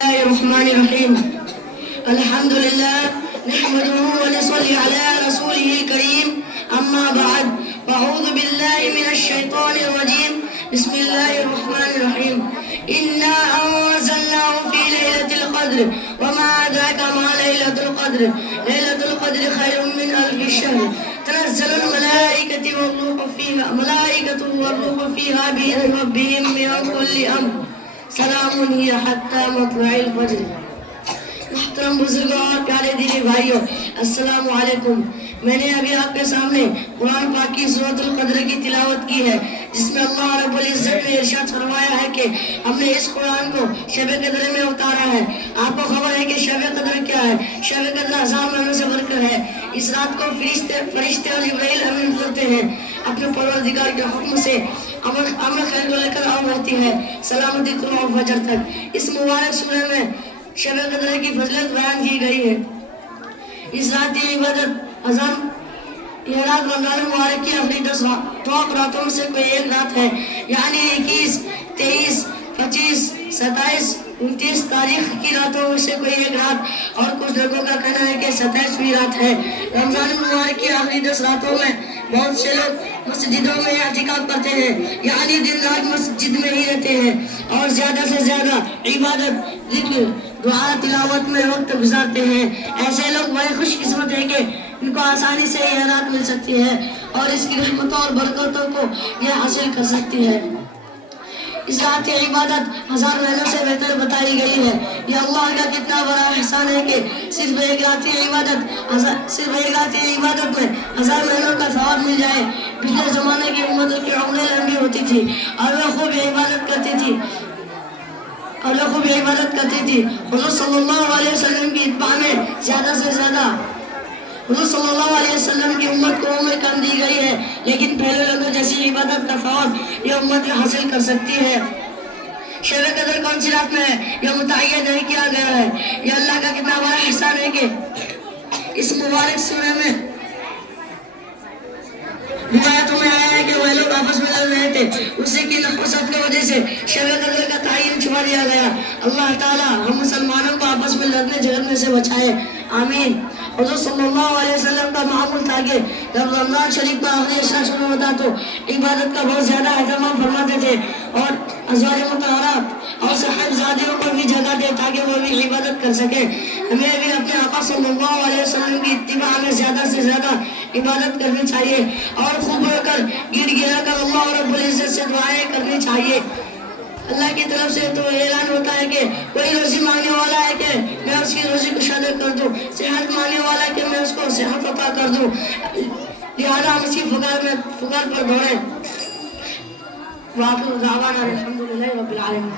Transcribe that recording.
الله الرحمن الرحيم. الحمد لله نحمده ونصلي على رسوله الكريم. أما بعد أعوذ بالله من الشيطان الرجيم. بسم الله الرحمن الرحيم. إنا أنزلناه في ليلة القدر وما أدراك ما ليلة القدر. ليلة القدر خير من ألف شهر. تنزل الملائكة والروح فيها بإذن ربهم من كل أمر. سلام هي حتى مطلع الفجر. محترم بزرگوں اور پیارے دینی بھائیوں، السلام علیکم۔ میں نے ابھی آپ کے سامنے قرآن پاک کی سورۃ القدر کی تلاوت کی ہے، جس میں اللہ رب العزت نے ارشاد فرمایا ہے کہ ہم نے اس قرآن کو شب قدر میں اتارا ہے۔ آپ کو خبر ہے کہ شب قدر کیا ہے؟ شب قدر 1000 مہینوں سے بڑھ کر ہے۔ اس رات کو فرشتے اور جبرائیل امین اترتے ہیں، اپنے پروردگار کے حکم سے امر خیر کو لے کر آؤ رہتی ہے سلامتی طلوع فجر تک۔ اس مبارک سورہ میں شب قدر کی فضیلت بیان کی گئی ہے۔ اس رات کی عبادت یہ رات رمضان مبارک کی آخری 10 ٹاپ راتوں میں سے کوئی ایک رات ہے، یعنی 21، 23، 25، 27، 29 تاریخ کی راتوں میں سے کوئی ایک رات، اور کچھ لوگوں کا کہنا ہے کہ 27ویں رات ہے۔ رمضان مبارک کی آخری 10 راتوں میں بہت سے لوگ مسجدوں میں اعتکاف کرتے ہیں، یعنی دن رات مسجد میں ہی رہتے ہیں اور زیادہ سے زیادہ عبادت، ذکر، دعا، تلاوت میں وقت گزارتے ہیں۔ ایسے لوگ بڑے خوش قسمت ہیں کہ ان کو آسانی سے یہ رات مل سکتی ہے اور اس کی رحمتوں اور برکتوں کو یہ حاصل کر سکتی ہے۔ اس رات کی عبادت 1000 مہینوں سے بہتر بتائی گئی ہے۔ یہ اللہ کا کتنا بڑا احسان ہے کہ صرف ایک رات کی عبادت میں 1000 مہینوں کا ثواب مل جائے۔ پچھلے زمانے کی امتوں کی عمریں لمبی ہوتی تھی اور وہ خوب عبادت کرتی تھی حضور صلی اللہ علیہ وسلم کی اتباع میں زیادہ سے زیادہ حضور صلی اللہ علیہ وسلم کی امت کو عمر کم دی گئی ہے، لیکن پہلے لوگوں جیسی عبادت کا ثواب یہ امت حاصل کر سکتی ہے۔ شب قدر کون سی رات میں ہے یہ متعین نہیں کیا گیا ہے۔ یہ اللہ کا کتنا بڑا احسان ہے کہ اس مبارک سورہ میں روایتوں میں آیا ہے کہ وہ لوگ آپس میں لڑ رہے تھے، اسی کی نحوست کی وجہ سے شب قدر کا تعین چھپا دیا گیا۔ اللہ تعالیٰ ہم مسلمانوں کو آپس میں لڑنے جھگڑنے سے بچائے، آمین۔ حضور صلی اللہ علیہ وسلم کا معمول تھا کہ جب رمضان شریف کا آخری عشاء شروع ہوتا تو عبادت کا بہت زیادہ اہتمام فرماتے تھے اور ازواج مطہرات اور صاحبزادیوں کو بھی جگہ دے تاکہ وہ بھی عبادت کر سکیں۔ ہمیں بھی اپنے آقا صلی اللہ علیہ وسلم کی اتباع میں زیادہ سے زیادہ عبادت کرنی چاہیے اور خوب ہو کر گڑ گڑا کر اللہ رب العزت سے دعائیں کرنی چاہیے۔ اللہ کی طرف سے تو اعلان ہوتا ہے کہ کوئی روزی مانگنے والا ہے کہ میں اس کی روزی کو شادر کر دوں، صحت مانگنے والا ہے کہ میں اس کو صحت عطا کر دوں، لہذا ہم اس کی فقار پر دوڑیں۔ وآخر دعوانا الحمدللہ رب العالمین۔